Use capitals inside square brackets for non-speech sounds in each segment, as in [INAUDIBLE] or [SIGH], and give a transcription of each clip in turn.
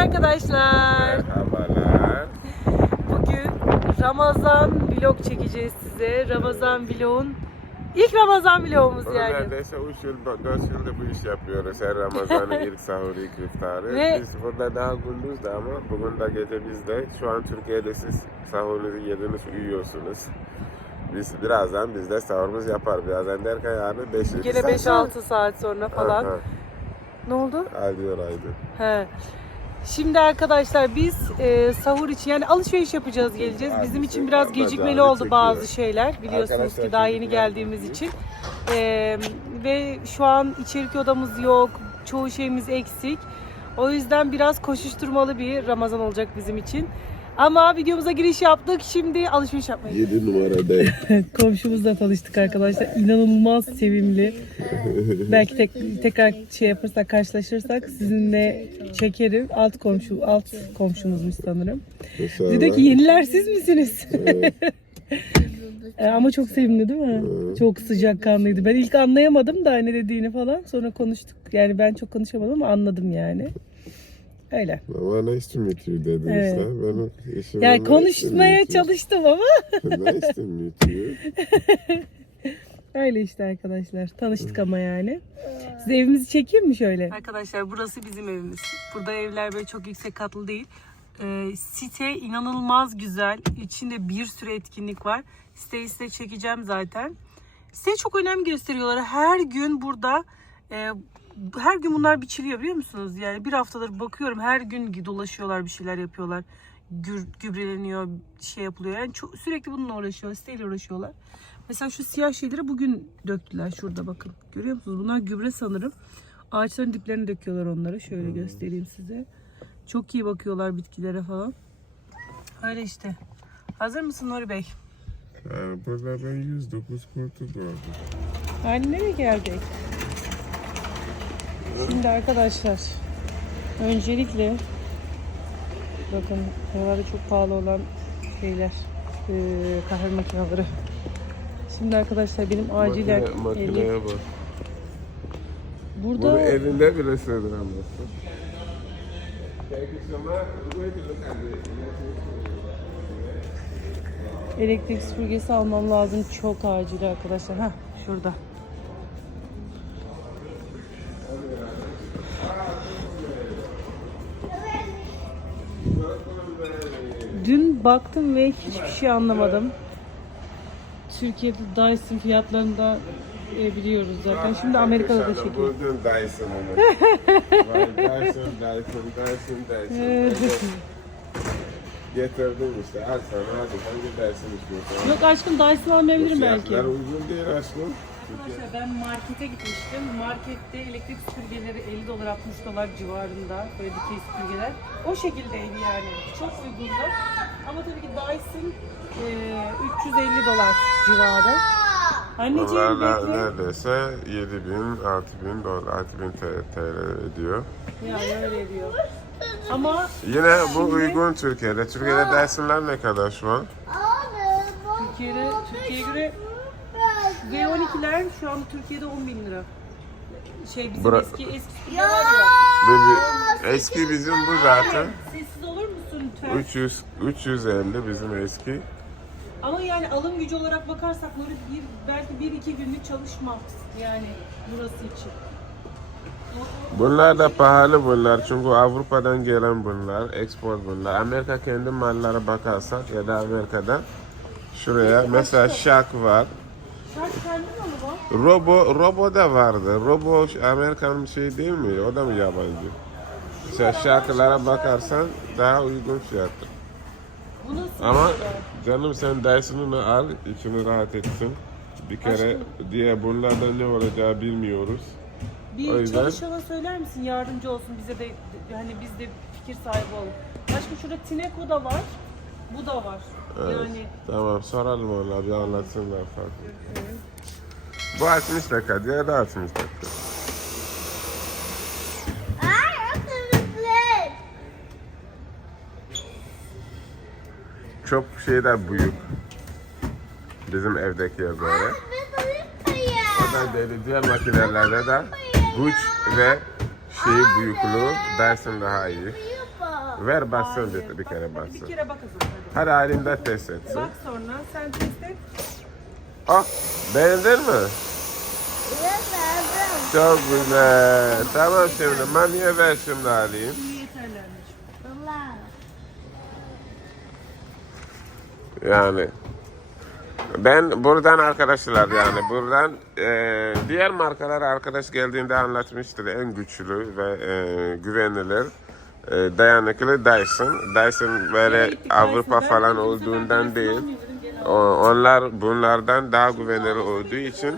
arkadaşlar. Merhabalar. Bugün Ramazan vlog çekeceğiz size. Ramazan vlogun ilk Ramazan vlogumuz Bunu yani. neredeyse 3 yıl, 4 yıldır bu iş yapıyoruz. Her Ramazan'ın [LAUGHS] ilk sahuru, ilk iftarı. Ve- Biz burada daha gündüz de ama bugün de gece bizde. Şu an Türkiye'de siz sahurları yediniz, uyuyorsunuz. Biz birazdan biz de sahurumuz yapar. Birazdan derken yani 5 Gene 5-6 saat sonra falan. Ne oldu? Alıyor Aydın. He. Şimdi arkadaşlar biz e, sahur için yani alışveriş yapacağız geleceğiz. Bizim için şey biraz gecikmeli oldu çekiyor. bazı şeyler. Biliyorsunuz Arkadaşlar ki daha yeni geldiğimiz için. E, ve şu an içerik odamız yok. Çoğu şeyimiz eksik. O yüzden biraz koşuşturmalı bir Ramazan olacak bizim için. Ama videomuza giriş yaptık. Şimdi alışveriş yapmaya 7 numarada. Komşumuzla tanıştık arkadaşlar. İnanılmaz sevimli. Belki tek, tekrar şey yaparsak karşılaşırsak sizinle çekerim. Alt komşu alt komşumuzmuş sanırım. Dedi ki yeniler siz misiniz? [LAUGHS] E, Ama çok sevimli değil mi? Çok sıcakkanlıydı. Ben ilk anlayamadım da ne dediğini falan. Sonra konuştuk. Yani ben çok konuşamadım ama anladım yani. Öyle. Ama nice to meet you dedi Evet. işte. Benim işim Yani nice konuşmaya you. çalıştım ama nice to meet you. Öyle işte arkadaşlar. Tanıştık ama yani. Size evimizi çekeyim mi şöyle? Arkadaşlar burası bizim evimiz. Burada evler böyle çok yüksek katlı değil. Ee, site inanılmaz güzel. İçinde bir sürü etkinlik var. Siteyi size çekeceğim zaten. Siteye çok önem gösteriyorlar. Her gün burada e, her gün bunlar biçiliyor biliyor musunuz? Yani bir haftadır bakıyorum her gün dolaşıyorlar bir şeyler yapıyorlar. Gür, gübreleniyor, şey yapılıyor. Yani çok, sürekli bununla uğraşıyorlar, siteyle uğraşıyorlar. Mesela şu siyah şeyleri bugün döktüler şurada bakın. Görüyor musunuz? Bunlar gübre sanırım. Ağaçların diplerini döküyorlar onları. Şöyle göstereyim size. Çok iyi bakıyorlar bitkilere falan. Öyle işte. Hazır mısın Nuri Bey? Yani burada ben 109 kurtu gördüm. Yani nereye geldik? Şimdi arkadaşlar öncelikle bakın buralarda çok pahalı olan şeyler eee, kahve makineleri. Şimdi arkadaşlar benim acilen Makine- makineye bak. burada Bunu elinde bile sığdıramazsın. Elektrik süpürgesi almam lazım çok acil arkadaşlar. Heh, şurada. Baktım ve hiçbir şey anlamadım. Türkiye'de Dyson fiyatlarını da e, biliyoruz zaten. Şimdi Amerika'da da çekiyor. Buldum Dyson'ını. Dyson, Dyson, Dyson, Dyson. Getirdim işte. Al sana hadi. Hangi Dyson istiyorsan. Yok aşkım Dyson almayabilirim belki. Fiyatlar uygun değil aşkım. Arkadaşlar ben markete gitmiştim. Markette elektrik süpürgeleri 50 dolar 60 dolar civarında. Böyle dikey süpürgeler. O şekildeydi yani. Çok uygundu. Ama tabii ki Dyson e, 350 dolar civarı. Anneciğim Bunlarla bekle. neredeyse 7000, 6000 dolar, 6000 TL ediyor. Yani öyle diyor. Ama Yine bu Şimdi- uygun Türkiye'de. Türkiye'de Dyson'lar ne kadar şu an? Türkiye'de Türkiye'ye göre V12'ler şu an Türkiye'de 10 bin lira. Şey bizim Bıra- eski eski var ya. Ve bir- eski bizim bu zaten. Sessiz olur musun lütfen? 300 350 bizim eski. Ama yani alım gücü olarak bakarsak böyle bir belki bir iki günlük çalışma yani burası için. Bunlar da pahalı bunlar çünkü Avrupa'dan gelen bunlar, export bunlar. Amerika kendi mallara bakarsak ya da Amerika'dan şuraya mesela Shark var. Robo, Robo da vardı. Robo Amerikan şey değil mi? O da mı yabancı? Mesela Shark'lara bakarsan daha uygun fiyatlı. Ama canım sen Dyson'unu al, içini rahat etsin. Bir kere diye bunlardan ne olacağı bilmiyoruz. o Bir yüzden- çalışana söyler misin yardımcı olsun bize de hani biz de fikir sahibi olalım. Başka şurada Tineco da var. Bu da var. Evet. Yani Tamam soralım ona bir anlatsınlar farklı. Bu 60 dakika, diğeri de 60 dakika. Çok şey de büyük. Bizim evdekiye göre. O da dedi diğer makinelerde de güç ve şey büyüklüğü Dyson daha iyi. Ver bassın bir, bir Bak, kere hadi Bir kere bak hadi. Hadi halinde test etsin. Bak sonra sen test et. Ah beğendin mi? Çok güzel. Tamam şimdi mamiye ver şimdi alayım. Anneciğim. Yani ben buradan arkadaşlar yani buradan e, diğer markalar arkadaş geldiğinde anlatmıştır en güçlü ve e, güvenilir dayanıklı Dyson. Dyson böyle Avrupa falan olduğundan değil. Onlar bunlardan daha güvenilir olduğu için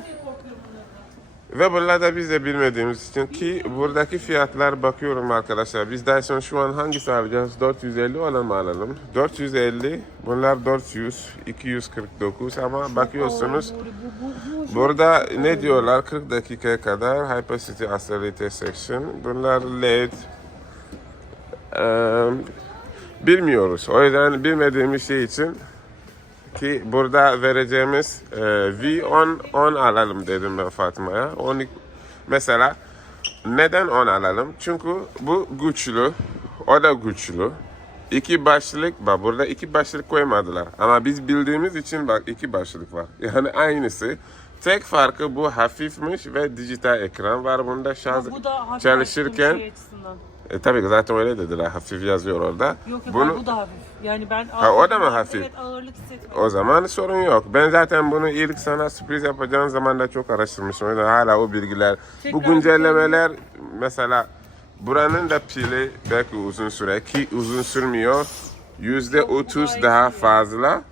ve bunlar da biz de bilmediğimiz için ki buradaki fiyatlar bakıyorum arkadaşlar. Biz Dyson şu an hangisi alacağız? 450 olan mı alalım? 450. Bunlar 400, 249 ama bakıyorsunuz burada ne diyorlar? 40 dakikaya kadar Hypercity Accelerator Section. Bunlar LED. Eee, bilmiyoruz. O yüzden bilmediğimiz şey için ki burada vereceğimiz e, V10 10 alalım dedim ben Fatma'ya. 12 mesela neden 10 alalım? Çünkü bu güçlü, o da güçlü. İki başlık, bak burada iki başlık koymadılar. Ama biz bildiğimiz için bak iki başlık var. [LAUGHS] Yani aynısı. Tek farkı bu hafifmiş ve dijital ekran var bunda şarj Bu hafif çalışırken. şey açısından. E, tabii ki zaten öyle dediler hafif yazıyor orada. Yok yok Bunu bu da hafif. Yani ben Ha, o da mı hafif? Evet ağırlık hissetmiyorum. O zaman sorun yok. Ben zaten bunu ilk sana sürpriz yapacağım zaman da çok araştırmışım. O yüzden hala o bilgiler, bu Tekrar güncellemeler mesela buranın da pili belki uzun süre ki uzun sürmüyor. Yüzde otuz daha fazla.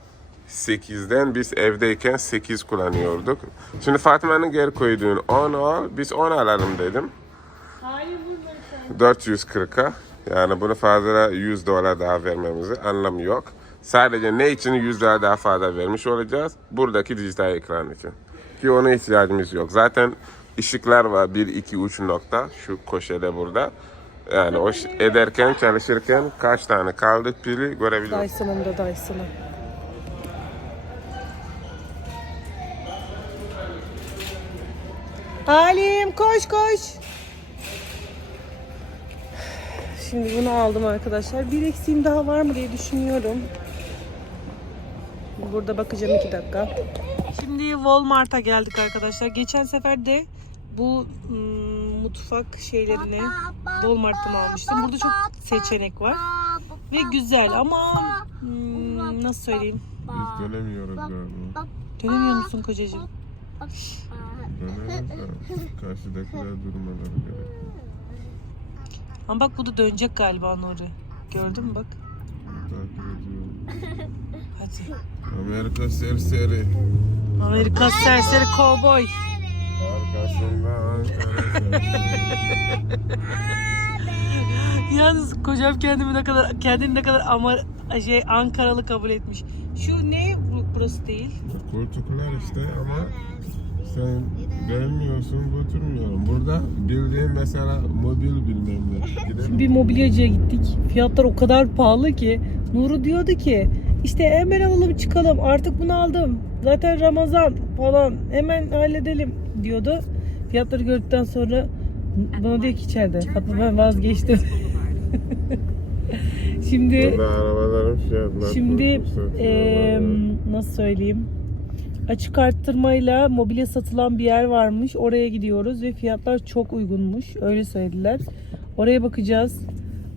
8'den biz evdeyken 8 kullanıyorduk. Şimdi Fatma'nın geri koyduğun 10 al, biz 10 alalım dedim. Hayır bunları sen. 440'a. Yani bunu fazla 100 dolar daha vermemizi anlamı yok. Sadece ne için 100 dolar daha fazla vermiş olacağız? Buradaki dijital ekran için. Ki ona ihtiyacımız yok. Zaten ışıklar var 1, 2, 3 nokta şu köşede burada. Yani o ederken çalışırken kaç tane kaldı pili görebiliyoruz. Dyson'ım da Dyson'ım. Halim koş koş. Şimdi bunu aldım arkadaşlar. Bir eksiğim daha var mı diye düşünüyorum. Burada bakacağım iki dakika. Şimdi Walmart'a geldik arkadaşlar. Geçen sefer de bu mm, mutfak şeylerini Walmart'tan almıştım. Burada çok seçenek var ve güzel ama mm, nasıl söyleyeyim? Biz dönemiyoruz galiba. Dönemiyor musun kocacığım? Karşıdakiler durmaları gerek. Ama bak bu da dönecek galiba Nuri. Gördün mü bak? Hadi. Amerika serseri. Amerika serseri kovboy. Arkasında Ankara Yalnız kocam kendimi ne kadar kendini ne kadar ama şey Ankaralı kabul etmiş. Şu ne? Bu- Burası değil. Koltuklar işte ama sen beğenmiyorsun götürmüyorum. Burada bildiğin mesela mobil bilmem ne. [LAUGHS] Gidelim. Bir mobilyacıya gittik. Fiyatlar o kadar pahalı ki. Nuru diyordu ki işte hemen alalım çıkalım artık bunu aldım. Zaten Ramazan falan hemen halledelim diyordu. Fiyatları gördükten sonra bana diyor ki içeride Fatma ben vazgeçtim. [LAUGHS] Şimdi Burada arabaların fiyatları Şimdi eee, nasıl söyleyeyim? Açık arttırmayla mobilya satılan bir yer varmış. Oraya gidiyoruz ve fiyatlar çok uygunmuş. Öyle söylediler. Oraya bakacağız.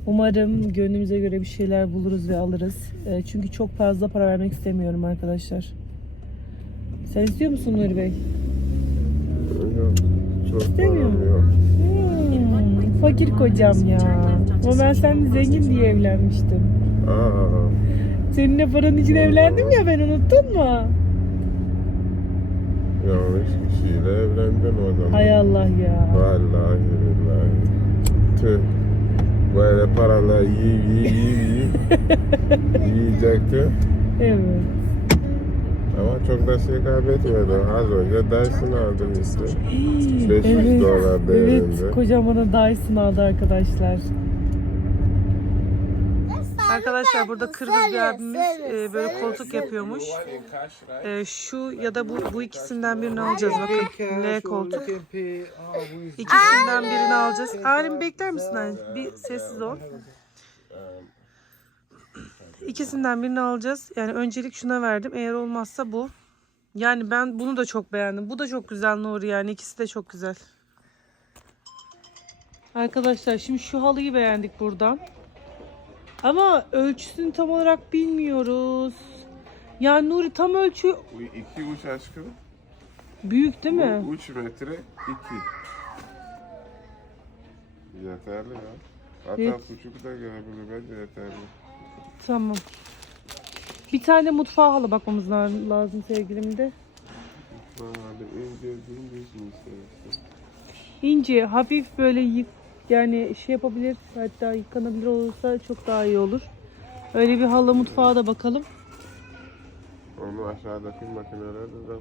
Umarım gönlümüze göre bir şeyler buluruz ve alırız. Eee, çünkü çok fazla para vermek istemiyorum arkadaşlar. Sen istiyor musun Nuri Bey? Yok. Çok İstemiyor param yok. Hmm, fakir kocam ya. Ama ben seninle zengin diye evlenmiştim. Aa, Seninle paranın için evlendim ya ben unuttun mu? Yanlış kişiyle evlendin o zaman. Hay Allah ya. Vallahi billahi. Tüh. Böyle paralar yiy yiy yiy yiy. [LAUGHS] Yiyecekti. Evet. Ama çok da şey kaybetmedim. Az önce Dyson aldım işte. 500 evet. dolar Evet, değerinde. kocaman Dyson aldı arkadaşlar. Arkadaşlar burada Kırgız bir abimiz e, böyle koltuk yapıyormuş. E, şu ya da bu bu ikisinden birini alacağız bakın. L koltuk. İkisinden birini alacağız. Alim bekler misin anne? Bir sessiz ol. İkisinden birini alacağız. Yani öncelik şuna verdim. Eğer olmazsa bu. Yani ben bunu da çok beğendim. Bu da çok güzel Nuri yani. ikisi de çok güzel. Arkadaşlar şimdi şu halıyı beğendik buradan. Ama ölçüsünü tam olarak bilmiyoruz. Yani Nuri tam ölçü Bu iki uç aşkım. büyük değil mi? Bu 3 metre 2. Yeterli ya. Hatta Evet. küçük de gelebilir bence yeterli. Tamam. Bir tane mutfağa halı bakmamız la- lazım sevgilim de. Hadi ince dümdüz mü istersin? İnce, hafif böyle yık yani şey yapabilir hatta yıkanabilir olursa çok daha iyi olur. Öyle bir halı mutfağa da bakalım. Onu aşağıdaki makinelerde de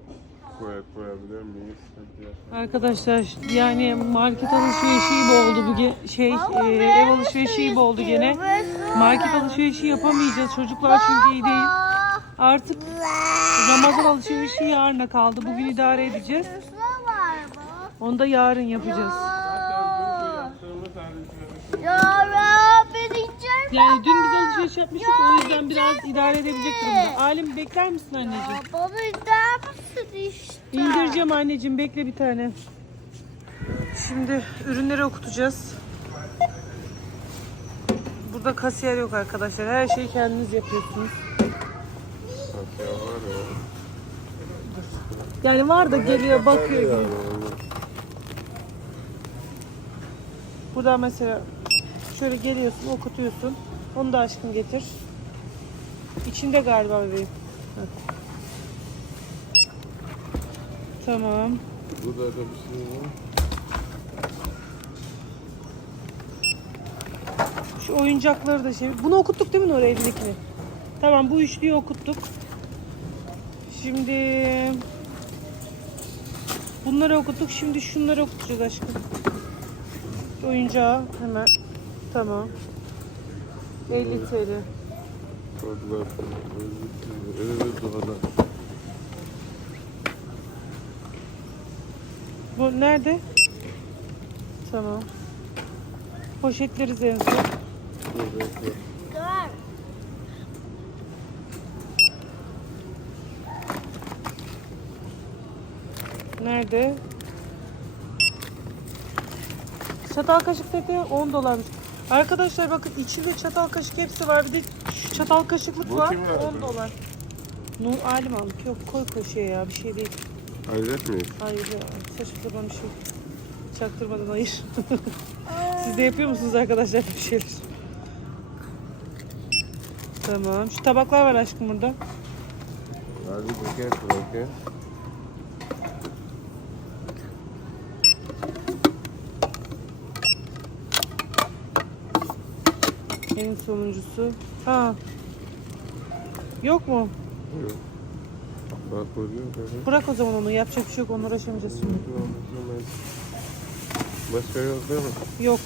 koy, koyabilir miyiz? Arkadaşlar yani market alışverişi gibi oldu bu şey e, ev alışverişi gibi oldu gene. Market alışverişi yapamayacağız çocuklar çünkü iyi değil. Artık Ramazan alışverişi yarına kaldı. Bugün idare edeceğiz. Onu da yarın yapacağız. Yaptığımız alışveriş Ya Rabbi diyeceğim. Yani dün biz alışveriş yapmıştık o yüzden biraz idare edebilecek durumda. Alim bekler misin anneciğim? Bana der misin işte? İndireceğim anneciğim bekle bir tane. Şimdi ürünleri okutacağız. Burada kasiyer yok arkadaşlar. Her şeyi kendiniz yapıyorsunuz. Yani var da geliyor bakıyor. Burada mesela şöyle geliyorsun okutuyorsun. Onu da aşkım getir. İçinde galiba bebeğim. Tamam. Burada da bir şey var. Şu oyuncakları da şey. Bunu okuttuk değil mi Nuri elindekini? Tamam bu üçlüyü okuttuk. Şimdi bunları okuttuk. Şimdi şunları okutacağız aşkım. Oyuncağı hemen. Tamam. 50 TL. Kodlar. Evet doğru. Bu nerede? Tamam. Poşetleriz en son. Evet. Nerede? Çatal kaşık seti 10 dolarmış. Arkadaşlar bakın içinde çatal kaşık hepsi var. Bir de şu çatal kaşıklık Bu var. kim verdi? 10 dolar. Nur alim aldık. Yok koy koşuya ya bir şey değil. Hayret miyiz? Hayır ya saçma sapan bir şey. Çaktırmadan hayır. [LAUGHS] Siz de yapıyor musunuz arkadaşlar bir şeyler? Tamam. Şu tabaklar var aşkım burada. Hadi paket paket. En sonuncusu. Ha. Yok mu? Yok. Bak tabii. Bırak o zaman onu. Yapacak bir şey yok. Onunla uğraşamayacağız şimdi. Başka yok değil mi? Yok.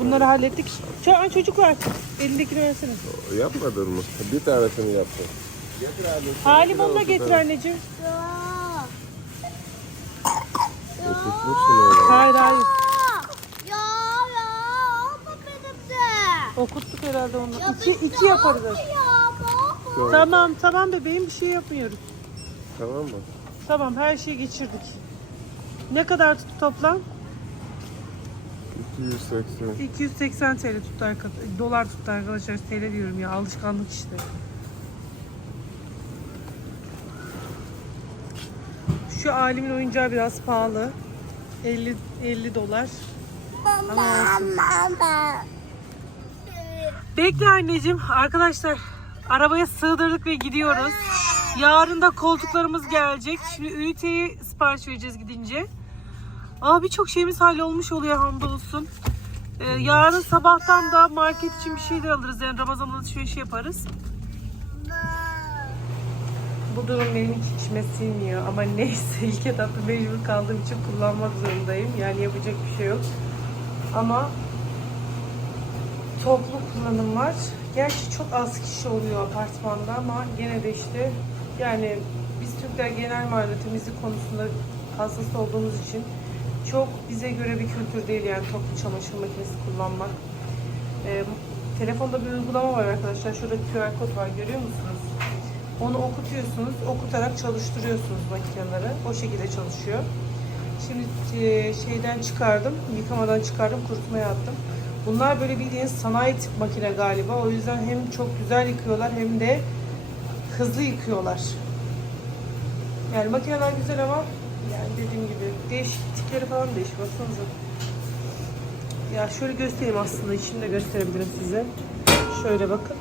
Bunları hallettik. Şu an çocuk var. Elindekini versene. Yapmadın mı? Bir tanesini yaptın. Getir abi. Halim onu da getir anneciğim. Hayır hayır. Okuttuk herhalde onu. Ya İki, iki yaparız. Ya baba. Tamam tamam bebeğim bir şey yapmıyoruz. Tamam mı? Tamam her şeyi geçirdik. Ne kadar tuttu toplam? 280. 280 TL tuttu arkadaşlar. Dolar tuttu arkadaşlar. TL diyorum ya alışkanlık işte. Şu alimin oyuncağı biraz pahalı. 50 50 dolar. Ama olsun. Bekle anneciğim. Arkadaşlar arabaya sığdırdık ve gidiyoruz. Yarın da koltuklarımız gelecek. Şimdi üniteyi sipariş vereceğiz gidince. Aa birçok şeyimiz hallolmuş oluyor hamdolsun. Ee, yarın sabahtan da market için bir şeyler alırız. Yani Ramazan alışverişi yaparız. Bu durum benim hiç içime sinmiyor ama neyse ilk etapta mecbur kaldığım için kullanmak zorundayım. Yani yapacak bir şey yok. Ama toplu kullanım var. Gerçi çok az kişi oluyor apartmanda ama gene de işte yani biz Türkler genel mahalle temizlik konusunda hassas olduğumuz için çok bize göre bir kültür değil yani toplu çamaşır makinesi kullanmak. Ee, telefonda bir uygulama var arkadaşlar. Şurada QR kod var görüyor musunuz? Onu okutuyorsunuz. Okutarak çalıştırıyorsunuz makineleri. O şekilde çalışıyor. Şimdi e, şeyden çıkardım. Yıkamadan çıkardım. Kurutmaya attım. Bunlar böyle bildiğiniz sanayi tip makine galiba. O yüzden hem çok güzel yıkıyorlar hem de hızlı yıkıyorlar. Yani makineler güzel ama yani dediğim gibi değişiklikleri falan değişik. Baksanıza. Ya şöyle göstereyim aslında. İçini de gösterebilirim size. Şöyle bakın.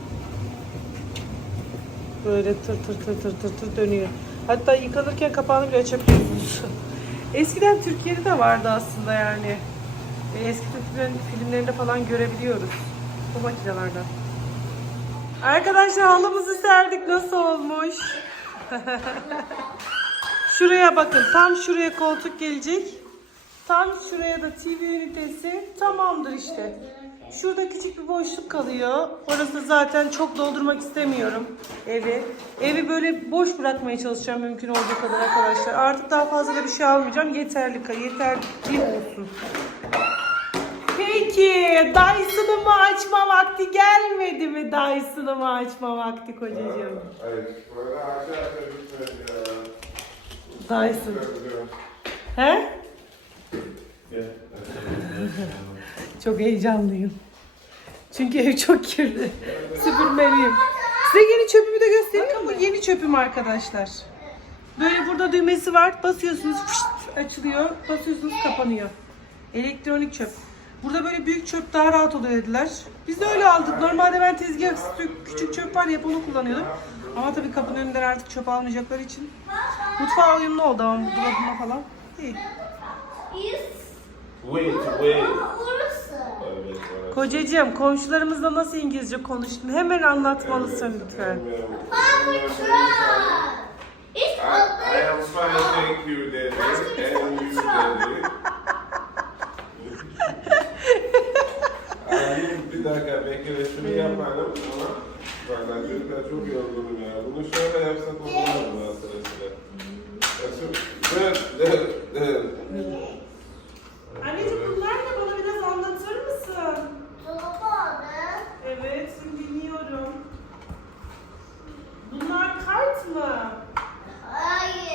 Böyle tır tır tır tır tır tır dönüyor. Hatta yıkanırken kapağını bile açabiliyorsunuz. [LAUGHS] Eskiden Türkiye'de de vardı aslında yani. E, Eski Türk film- filmlerinde falan görebiliyoruz. Bu makinelerden. Arkadaşlar halımızı serdik. Nasıl olmuş? [LAUGHS] Şuraya bakın. Tam şuraya koltuk gelecek. Tam şuraya da TV ünitesi. Tamamdır işte. Şurada küçük bir boşluk kalıyor. Orası zaten çok doldurmak istemiyorum evi. Evi böyle boş bırakmaya çalışacağım mümkün olduğu kadar arkadaşlar. Artık daha fazla da bir şey almayacağım. Yeterli, yeterli olsun. Peki Dyson'ımı açma vakti gelmedi mi? Dyson'ımı açma vakti kocacığım. Hayır, böyle aşağı Dyson. ya. He? Çok heyecanlıyım. Çünkü ev çok kirli. Süpürmeliyim. Size yeni çöpümü de göstereyim mi? Bu yeni çöpüm arkadaşlar. Böyle burada düğmesi var. Basıyorsunuz fışt, açılıyor. Basıyorsunuz kapanıyor. Elektronik çöp. Burada böyle büyük çöp daha rahat oluyor dediler. Biz de öyle aldık. Normalde ben tezgah üstü küçük çöp var ya hep onu kullanıyordum. Ama tabii kapının önünden artık çöp almayacakları için. Mutfağa uyumlu oldu ama dolabıma falan. İyi. Wait, wait. orası. Evet, evet. Kocacığım komşularımızla nasıl İngilizce konuştun? Hemen anlatmalısın lütfen. I, I am trying to thank you, Daddy, and you, Daddy. Ay, bir dakika bekle şunu yapalım ama valla çocuklar çok yorgunum ya. Bunu şöyle yapsak olur mu arkadaşlar? Ya şu- dur, dur. Anneciğim bunlar ne? Bana biraz anlatır mısın? Dolabı Evet, dinliyorum. Bunlar kart mı? Hayır,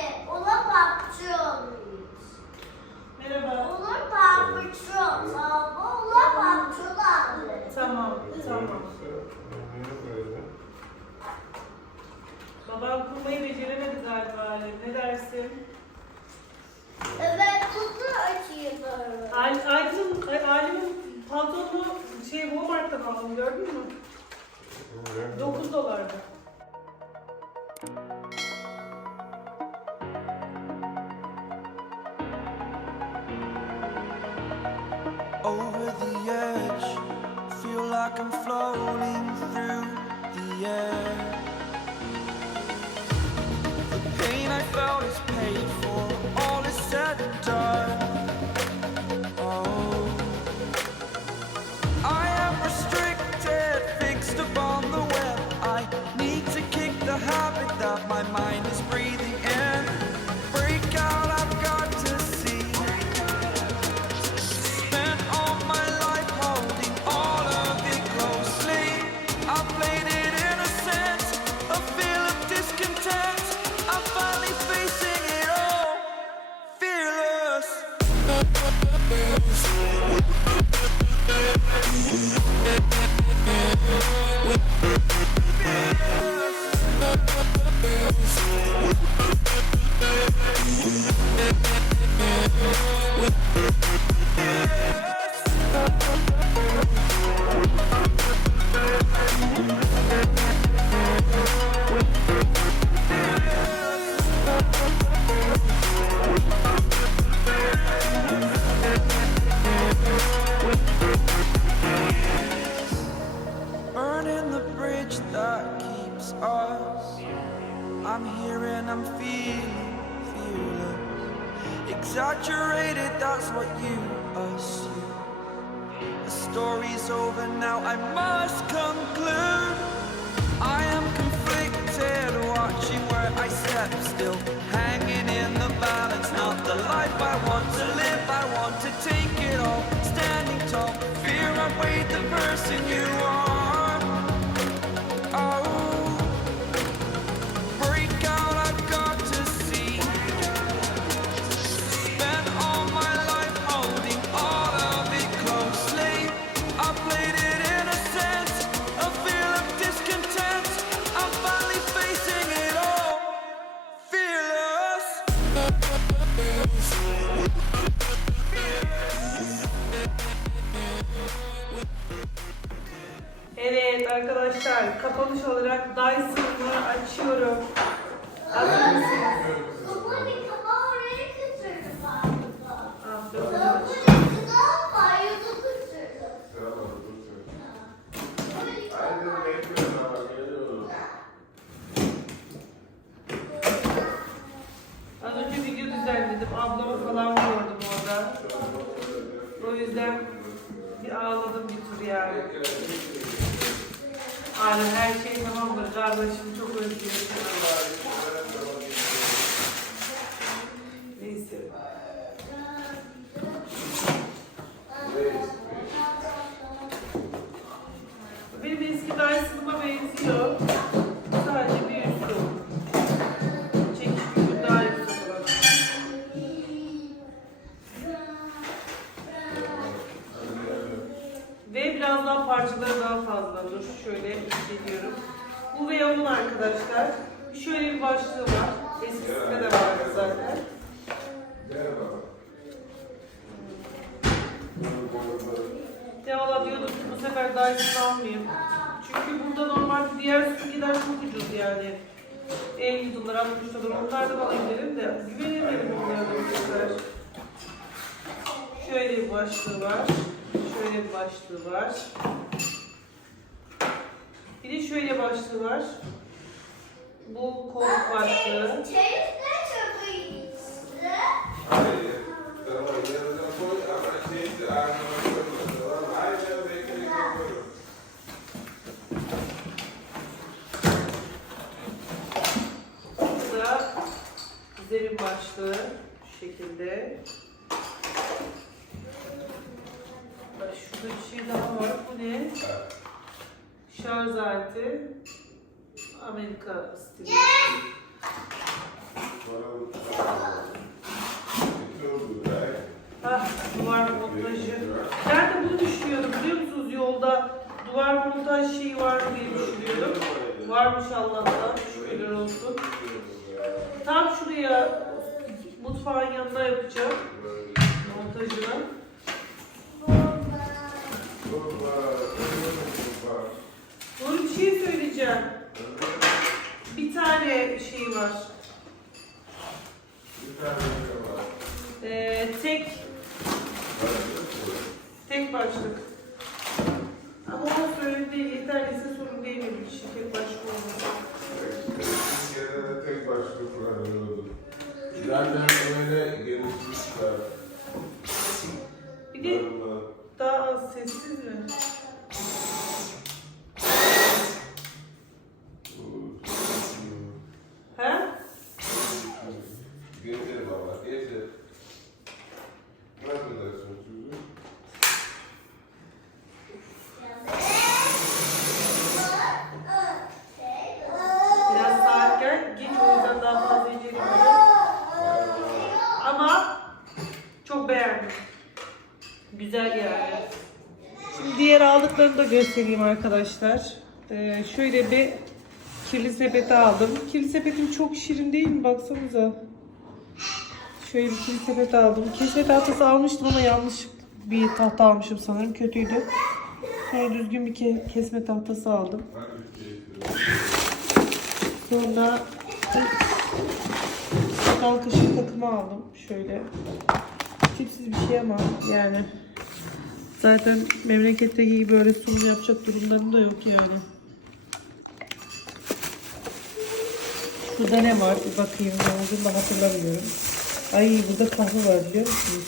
düzenledim. Ablamı falan gördüm orada. O yüzden bir ağladım bir tur yani. Aynen her şey tamamdır. Kardeşim çok özgürüm. 50 dolar, 60 dolar onlardan alayım dedim de güvenemedim onlara bu sefer. Şöyle bir başlığı var. Şöyle bir başlığı var. Bir de şöyle başlığı var. Bu kolluk başlığı. Hayır. Tamam yanına koy ama şeydi ağzına koyma. Tamam aynen bekliyorum. Bu da başlığı şu şekilde. Bak şurada bir şey daha var. Bu ne? Şarj aleti. Amerika stili. Ah, duvar montajı. Ben de bunu düşünüyordum biliyor musunuz yolda duvar montaj şeyi var mı diye düşünüyordum. Varmış Allah'tan şükürler olsun. Tam şuraya mutfağın yanına yapacağım montajını. Doğru bir şey söyleyeceğim. Bir tane şey var. Ee, tek tek başlık. Ama o sorun değil. Yeterliyse sorun değil benim için. Tek başlık olması. tek başlık kullanıyordu. Zaten öyle gelişmişler. Bir de daha az sessiz mi? He? Getir baba, getir. Ne yapacaksın çocuğum? Biraz saat gel. Geç o yüzden daha fazla incelemiyorum. Ama çok beğendim. Güzel yani. Şimdi diğer aldıklarını da göstereyim arkadaşlar. Ee, şöyle bir kirli sepeti aldım. Kirli sepetim çok şirin değil mi? Baksanıza. Şöyle bir kirli sepet aldım. Kesme tahtası almıştım ama yanlış bir tahta almışım sanırım. Kötüydü. Sonra düzgün bir ke- kesme tahtası aldım. Sonra kalkışık takımı aldım. Şöyle. Tipsiz bir şey ama yani. Zaten memleketteki gibi böyle sunum yapacak durumlarım da yok yani. Şurada ne var? Bir bakayım ne olduğunu da hatırlamıyorum. Ay burada kahve var biliyor musunuz?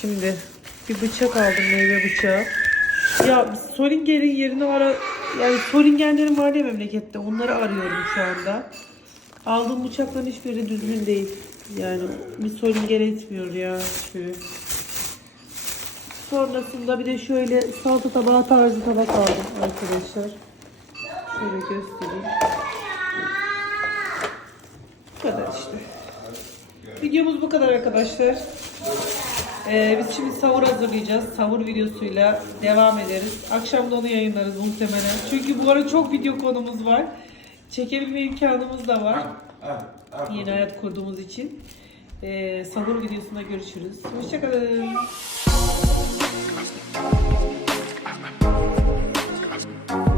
Şimdi bir bıçak aldım meyve bıçağı. Ya Solinger'in yerini ara yani Solinger'lerin var ya memlekette onları arıyorum şu anda. Aldığım bıçakların hiçbiri düzgün değil. Yani bir Solinger etmiyor ya. Şöyle. Sonrasında bir de şöyle salata tabağı tarzı tabak aldım arkadaşlar. Şöyle göstereyim. Bu kadar işte. Videomuz bu kadar arkadaşlar. Ee, biz şimdi sahur hazırlayacağız. Sahur videosuyla devam ederiz. Akşam da onu yayınlarız muhtemelen. Çünkü bu ara çok video konumuz var. Çekebilme imkanımız da var. Yeni hayat kurduğumuz için. Ee, e, salon videosunda görüşürüz. Hoşçakalın. Thank